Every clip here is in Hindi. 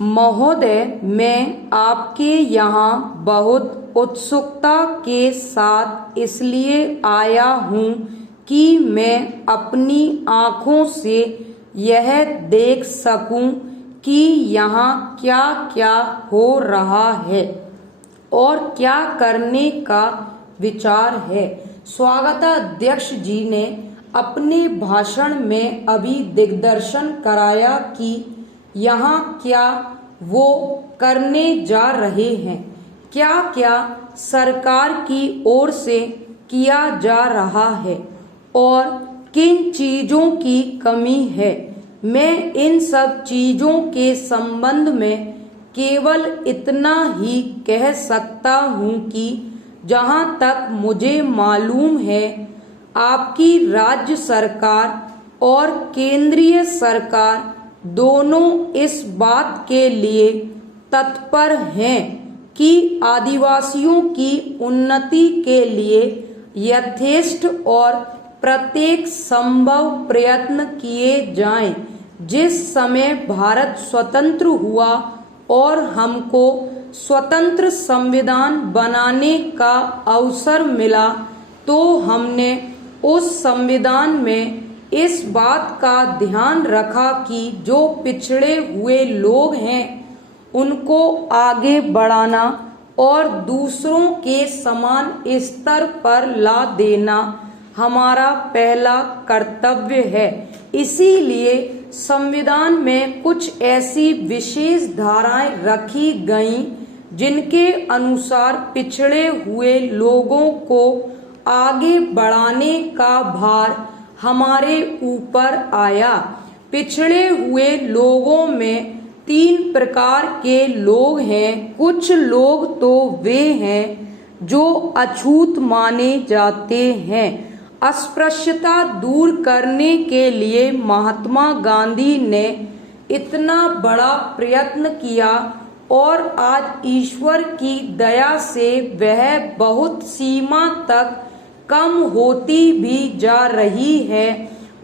महोदय, मैं आपके यहाँ बहुत उत्सुकता के साथ इसलिए आया हूँ कि मैं अपनी आँखों से यह देख सकूँ कि यहाँ क्या क्या हो रहा है और क्या करने का विचार है। स्वागताध्यक्ष जी ने अपने भाषण में अभी दिग्दर्शन कराया कि यहाँ क्या वो करने जा रहे हैं, क्या क्या सरकार की ओर से किया जा रहा है और किन चीज़ों की कमी है। मैं इन सब चीज़ों के संबंध में केवल इतना ही कह सकता हूँ कि जहाँ तक मुझे मालूम है, आपकी राज्य सरकार और केंद्रीय सरकार दोनों इस बात के लिए तत्पर हैं कि आदिवासियों की उन्नति के लिए यथेष्ट और प्रत्येक संभव प्रयत्न किए जाएं। जिस समय भारत स्वतंत्र हुआ और हमको स्वतंत्र संविधान बनाने का अवसर मिला, तो हमने उस संविधान में इस बात का ध्यान रखा कि जो पिछड़े हुए लोग हैं उनको आगे बढ़ाना और दूसरों के समान स्तर पर ला देना हमारा पहला कर्तव्य है। इसीलिए संविधान में कुछ ऐसी विशेष धाराएं रखी गईं जिनके अनुसार पिछड़े हुए लोगों को आगे बढ़ाने का भार हमारे ऊपर आया। पिछड़े हुए लोगों में 3 प्रकार के लोग हैं। कुछ लोग तो वे हैं जो अछूत माने जाते हैं। अस्पृश्यता दूर करने के लिए महात्मा गांधी ने इतना बड़ा प्रयत्न किया और आज ईश्वर की दया से वह बहुत सीमा तक कम होती भी जा रही है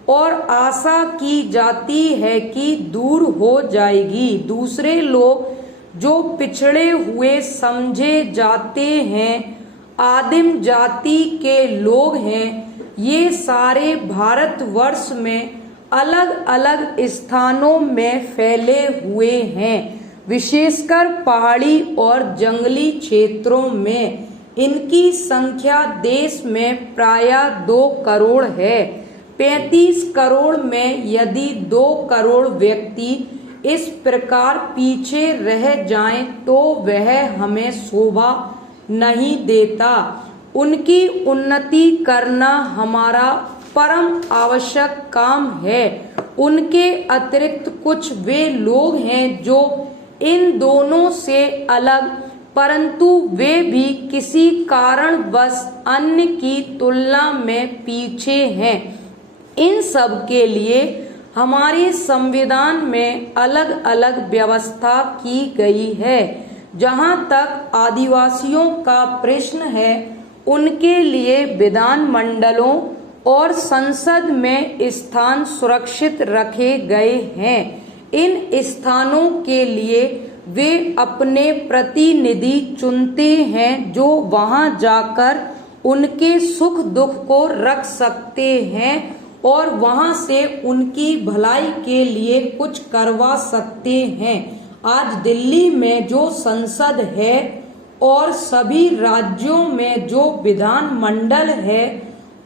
और आशा की जाती है कि दूर हो जाएगी। दूसरे लोग जो पिछड़े हुए समझे जाते हैं, आदिम जाति के लोग हैं, ये सारे भारतवर्ष में अलग अलग स्थानों में फैले हुए हैं, विशेषकर पहाड़ी और जंगली क्षेत्रों में। इनकी संख्या देश में प्रायः 2 करोड़ है। 35 करोड़ में यदि 2 करोड़ व्यक्ति इस प्रकार पीछे रह जाएं तो वह हमें शोभा नहीं देता। उनकी उन्नति करना हमारा परम आवश्यक काम है। उनके अतिरिक्त कुछ वे लोग हैं जो इन दोनों से अलग, परंतु वे भी किसी कारणवश अन्य की तुलना में पीछे हैं। इन सब के लिए हमारे संविधान में अलग अलग व्यवस्था की गई है। जहाँ तक आदिवासियों का प्रश्न है, उनके लिए विधान मंडलों और संसद में स्थान सुरक्षित रखे गए हैं। इन स्थानों के लिए वे अपने प्रतिनिधि चुनते हैं जो वहां जाकर उनके सुख दुख को रख सकते हैं और वहां से उनकी भलाई के लिए कुछ करवा सकते हैं। आज दिल्ली में जो संसद है और सभी राज्यों में जो विधान मंडल है,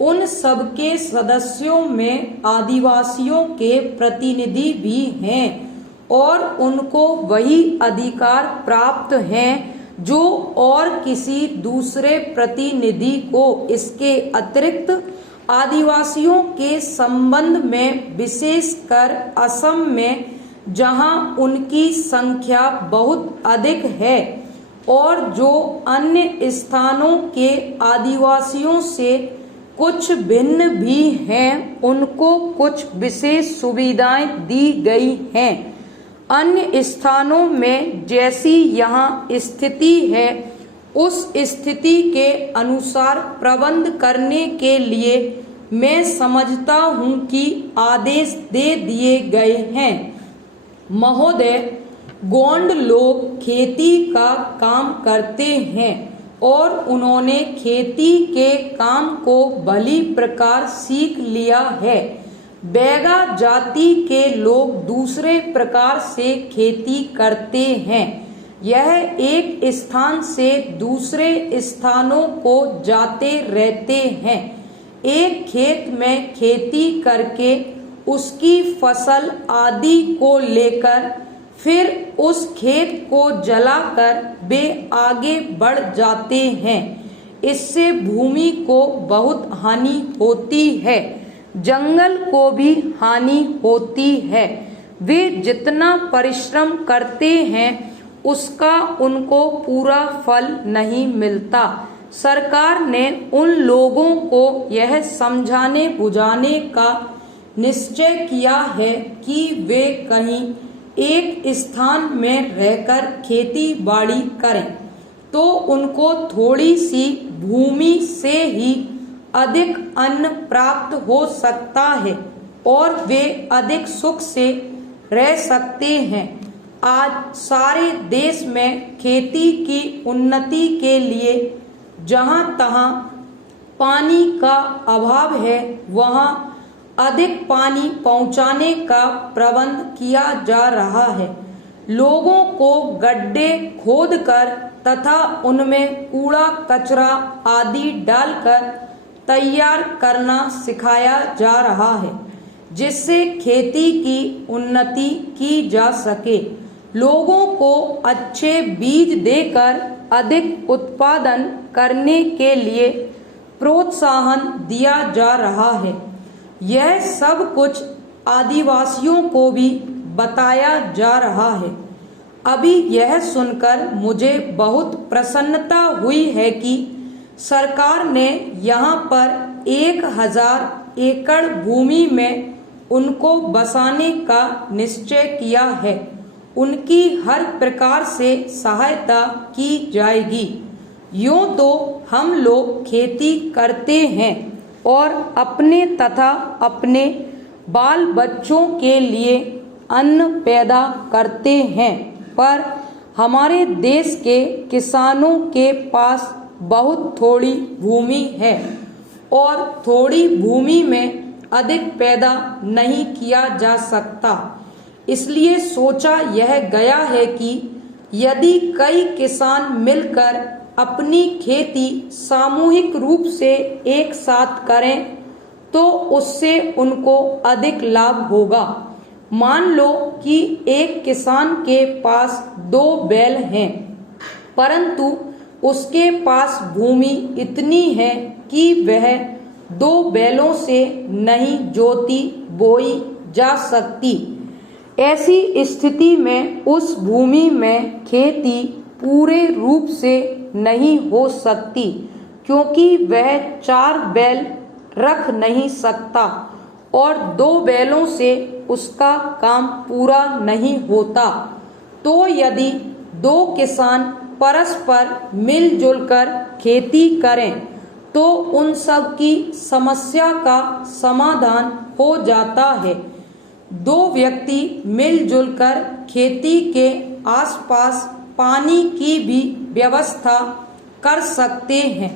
उन सबके सदस्यों में आदिवासियों के प्रतिनिधि भी हैं और उनको वही अधिकार प्राप्त हैं जो और किसी दूसरे प्रतिनिधि को। इसके अतिरिक्त आदिवासियों के संबंध में, विशेषकर असम में जहां उनकी संख्या बहुत अधिक है और जो अन्य स्थानों के आदिवासियों से कुछ भिन्न भी हैं, उनको कुछ विशेष सुविधाएं दी गई हैं। अन्य स्थानों में जैसी यहाँ स्थिति है, उस स्थिति के अनुसार प्रबंध करने के लिए मैं समझता हूँ कि आदेश दे दिए गए हैं। महोदय, गोंड लोग खेती का काम करते हैं और उन्होंने खेती के काम को भली प्रकार सीख लिया है। बैगा जाति के लोग दूसरे प्रकार से खेती करते हैं। यह एक स्थान से दूसरे स्थानों को जाते रहते हैं। एक खेत में खेती करके उसकी फसल आदि को लेकर फिर उस खेत को जलाकर वे आगे बढ़ जाते हैं। इससे भूमि को बहुत हानि होती है, जंगल को भी हानि होती है। वे जितना परिश्रम करते हैं उसका उनको पूरा फल नहीं मिलता। सरकार ने उन लोगों को यह समझाने बुझाने का निश्चय किया है कि वे कहीं एक स्थान में रहकर खेती बाड़ी करें तो उनको थोड़ी सी भूमि से ही अधिक अन्न प्राप्त हो सकता है और वे अधिक सुख से रह सकते हैं। आज सारे देश में खेती की उन्नति के लिए जहाँ तहाँ पानी का अभाव है, वहाँ अधिक पानी पहुँचाने का प्रबंध किया जा रहा है। लोगों को गड्ढे खोदकर तथा उनमें कूड़ा कचरा आदि डालकर तैयार करना सिखाया जा रहा है, जिससे खेती की उन्नति की जा सके। लोगों को अच्छे बीज देकर अधिक उत्पादन करने के लिए प्रोत्साहन दिया जा रहा है। यह सब कुछ आदिवासियों को भी बताया जा रहा है। अभी यह सुनकर मुझे बहुत प्रसन्नता हुई है कि सरकार ने यहाँ पर 1000 एकड़ भूमि में उनको बसाने का निश्चय किया है। उनकी हर प्रकार से सहायता की जाएगी। यूँ तो हम लोग खेती करते हैं और अपने तथा अपने बाल बच्चों के लिए अन्न पैदा करते हैं, पर हमारे देश के किसानों के पास बहुत थोड़ी भूमि है और थोड़ी भूमि में अधिक पैदा नहीं किया जा सकता। इसलिए सोचा यह गया है कि यदि कई किसान मिलकर अपनी खेती सामूहिक रूप से एक साथ करें तो उससे उनको अधिक लाभ होगा। मान लो कि एक किसान के पास 2 बैल हैं, परंतु उसके पास भूमि इतनी है कि वह 2 बैलों से नहीं जोती बोई जा सकती। ऐसी स्थिति में उस भूमि में खेती पूरे रूप से नहीं हो सकती, क्योंकि वह 4 बैल रख नहीं सकता और 2 बैलों से उसका काम पूरा नहीं होता। तो यदि 2 किसान परस्पर मिलजुल कर खेती करें तो उन सब की समस्या का समाधान हो जाता है। 2 व्यक्ति मिलजुल कर खेती के आसपास पानी की भी व्यवस्था कर सकते हैं।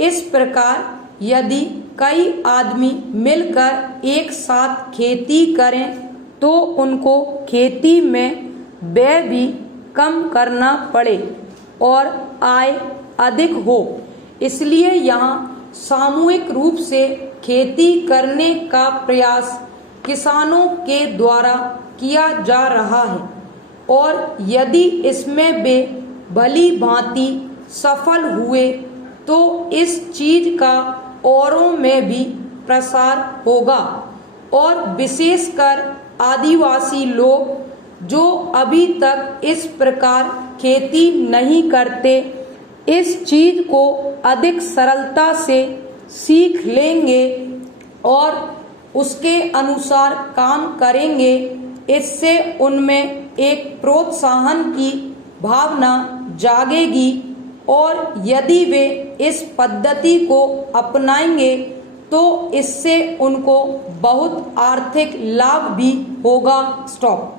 इस प्रकार यदि कई आदमी मिलकर एक साथ खेती करें तो उनको खेती में व्यय भी कम करना पड़े और आय अधिक हो। इसलिए यहाँ सामूहिक रूप से खेती करने का प्रयास किसानों के द्वारा किया जा रहा है और यदि इसमें वे भली भांति सफल हुए तो इस चीज का औरों में भी प्रसार होगा और विशेषकर आदिवासी लोग जो अभी तक इस प्रकार खेती नहीं करते, इस चीज को अधिक सरलता से सीख लेंगे और उसके अनुसार काम करेंगे। इससे उनमें एक प्रोत्साहन की भावना जागेगी और यदि वे इस पद्धति को अपनाएंगे तो इससे उनको बहुत आर्थिक लाभ भी होगा। स्टॉप।